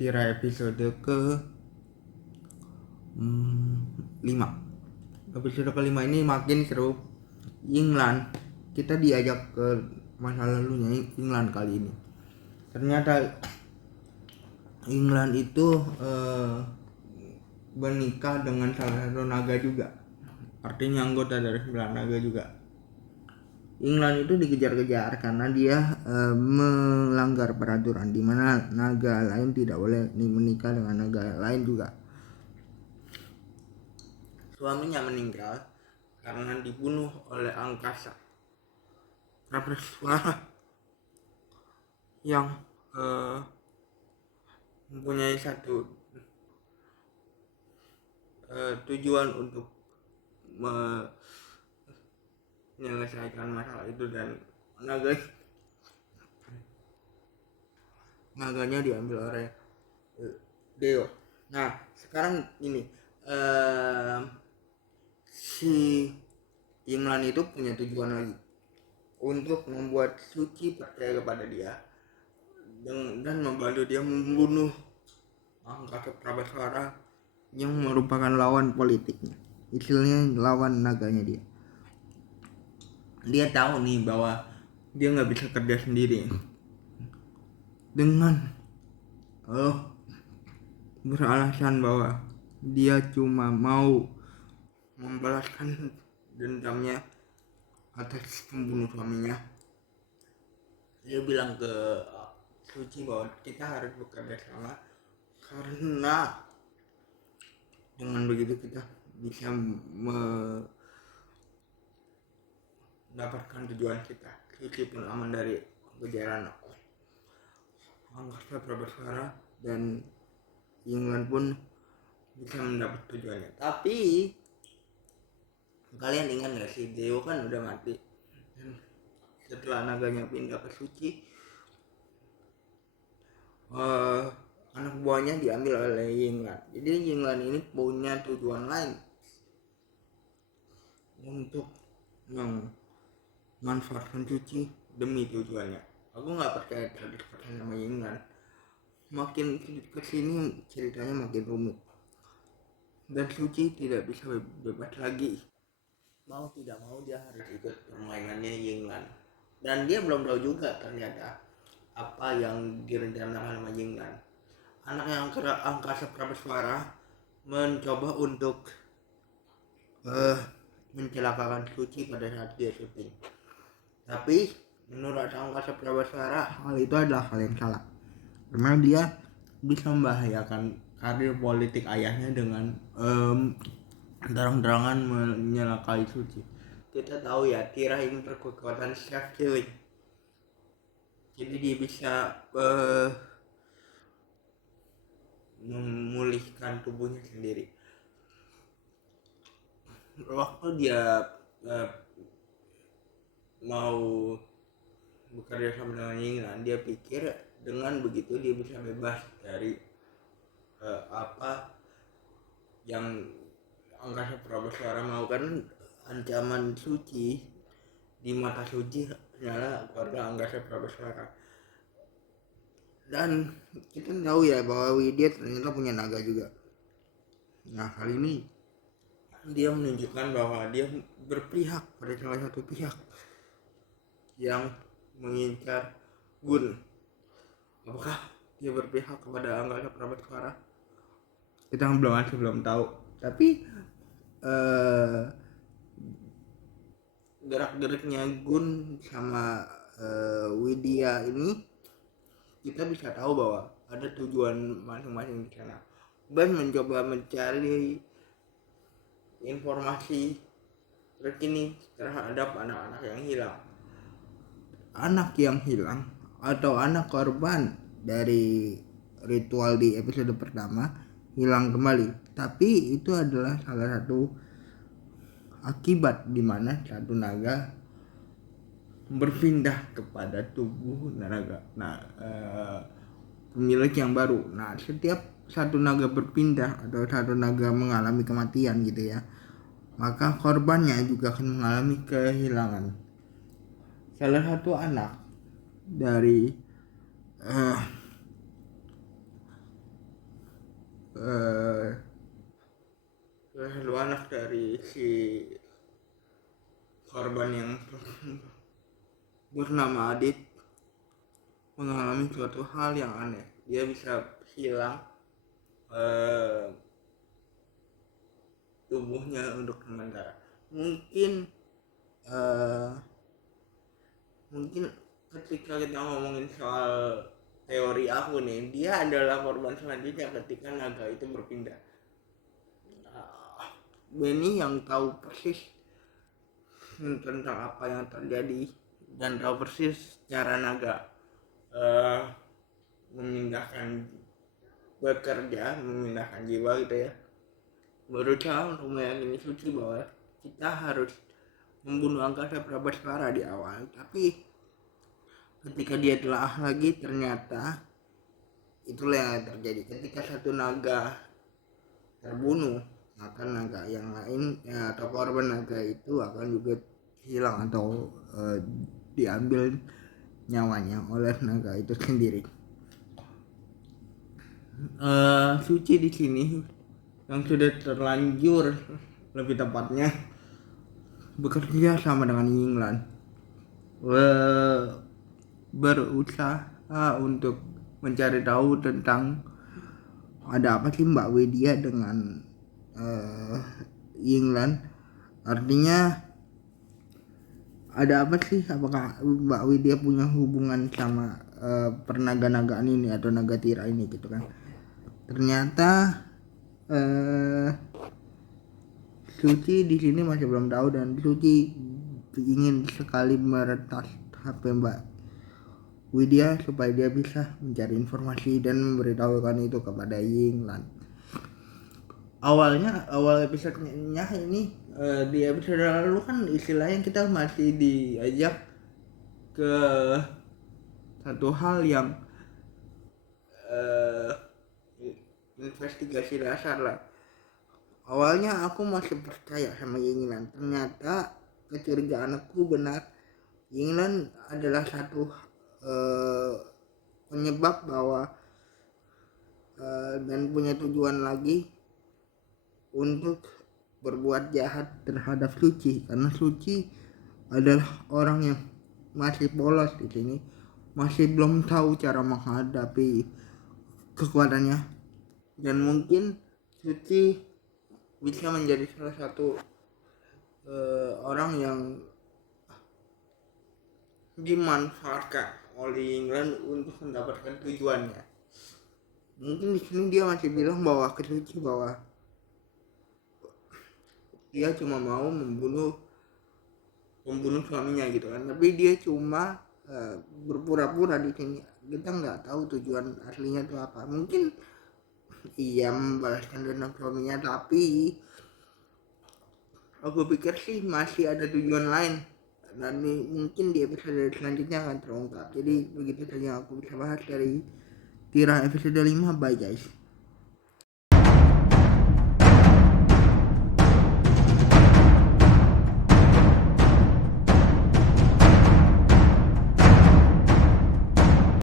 Tira episode ke 5. Episode kelima ini makin seru. England, kita diajak ke masa lalunya England kali ini. Ternyata England itu bernikah dengan salah satu naga juga, artinya anggota dari 9 naga juga. England itu dikejar-kejar karena dia melanggar peraturan di mana naga lain tidak boleh menikah dengan naga lain juga. Suaminya meninggal karena dibunuh oleh angkasa Prabeswara yang mempunyai satu tujuan untuk menyelesaikan masalah itu, dan naganya diambil oleh Deo. Nah sekarang ini si Imran itu punya tujuan lagi untuk membuat Suci percaya kepada dia dan membantu dia membunuh angkasa Prabeswara yang merupakan lawan politiknya, istilahnya lawan naganya dia. Dia tahu nih bahwa dia nggak bisa kerja sendiri dengan beralasan bahwa dia cuma mau membalaskan dendamnya atas pembunuh suaminya. Dia bilang ke Suci bahwa kita harus bekerja sama karena dengan begitu kita bisa mendapatkan tujuan kita. Suci pun aman dari kejaran angkasa Prabeswara dan England pun bisa mendapat tujuannya. Tapi kalian ingat gak sih, Deo kan udah mati, dan setelah naganya pindah ke Suci, anak buahnya diambil oleh England. Jadi England ini punya tujuan lain untuk memanfaatkan Suci demi tujuannya. Aku nggak percaya 100% sama England. Makin kesini ceritanya makin rumit dan Suci tidak bisa bebas lagi. Mau tidak mau dia harus ikut permainannya England, dan dia belum tahu juga ternyata apa yang direncanakan sama England. Anak yang angkasa Prabeswara mencoba untuk mencelakakan Suci pada saat dia syuting. Tapi menurut angkasa Prabeswara, hal itu adalah hal yang salah karena dia bisa membahayakan karir politik ayahnya dengan terang-terangan menyelakai Suci. Kita tahu ya, Tira ini berkekuatan self killing, jadi dia bisa memulihkan tubuhnya sendiri. Waktu dia mau bekerja sama dengan England, dia pikir dengan begitu dia bisa bebas dari apa yang angkasa Prabeswara mau. Kan ancaman Suci di mata Suci adalah keluarga angkasa Prabeswara, dan kita tahu ya bahwa Widya ternyata punya naga juga. Nah kali ini dia menunjukkan bahwa dia berpihak pada salah satu pihak yang mengincar Gun. Apakah dia berpihak kepada angkasa Prabeswara? Kita belum tahu. Tapi gerak-geriknya Gun sama Widya ini kita bisa tahu bahwa ada tujuan masing-masing di sana. Ben mencoba mencari informasi terkini terhadap anak-anak yang hilang. Anak yang hilang atau anak korban dari ritual di episode pertama hilang kembali, tapi itu adalah salah satu akibat di mana satu naga berpindah kepada tubuh naga pemilik yang baru. Nah setiap satu naga berpindah atau satu naga mengalami kematian gitu ya, maka korbannya juga akan mengalami kehilangan. Salah satu anak dari Lu anak dari si korban yang bernama Adit mengalami suatu hal yang aneh. Dia bisa hilang tubuhnya untuk sementara. Mungkin ketika kita ngomongin soal teori aku nih, dia adalah korban selanjutnya ketika naga itu berpindah. Benny yang tahu persis tentang apa yang terjadi dan tahu persis cara naga memindahkan jiwa gitu ya, berusaha untuk meyakini Suci bahwa kita harus membunuh Angkasa Prabhaskara di awal. Tapi ketika dia telah lagi, ternyata itulah yang terjadi. Ketika satu naga terbunuh, maka naga yang lain atau korban naga itu akan juga hilang atau diambil nyawanya oleh naga itu sendiri. Suci di sini yang sudah terlanjur, lebih tepatnya bekerja sama dengan Yinglan, berusaha untuk mencari tahu tentang ada apa sih Mbak Widya dengan Yinglan. Artinya ada apa sih, apakah Mbak Widya punya hubungan sama pernaga-nagaan ini atau naga tira ini gitu kan. Ternyata Suci di sini masih belum tahu, dan Suci ingin sekali meretas HP Mbak Widya supaya dia bisa mencari informasi dan memberitahukan itu kepada Yinglan. Awal episodenya ini di episode lalu kan istilahnya kita masih diajak ke satu hal yang investigasi dasar lah. Awalnya aku masih percaya sama Yinglan, ternyata kecurigaan aku benar. Yinglan adalah satu penyebab bahwa dan punya tujuan lagi untuk berbuat jahat terhadap Suci, karena Suci adalah orang yang masih polos di sini, masih belum tahu cara menghadapi kekuatannya, dan mungkin Suci bisa menjadi salah satu orang yang dimanfaatkan oleh England untuk mendapatkan tujuannya. Mungkin di sini dia masih bilang bahwa ke Suci bahwa dia cuma mau membunuh suaminya gitu kan, tapi dia cuma berpura-pura di sini. Kita nggak tahu tujuan aslinya itu apa. Mungkin ia membalaskan dendam suaminya, tapi aku pikir sih masih ada tujuan lain, dan mungkin di episode selanjutnya akan terungkap. Jadi begitu saja yang aku bisa bahas dari Tira episode 5. Bye guys.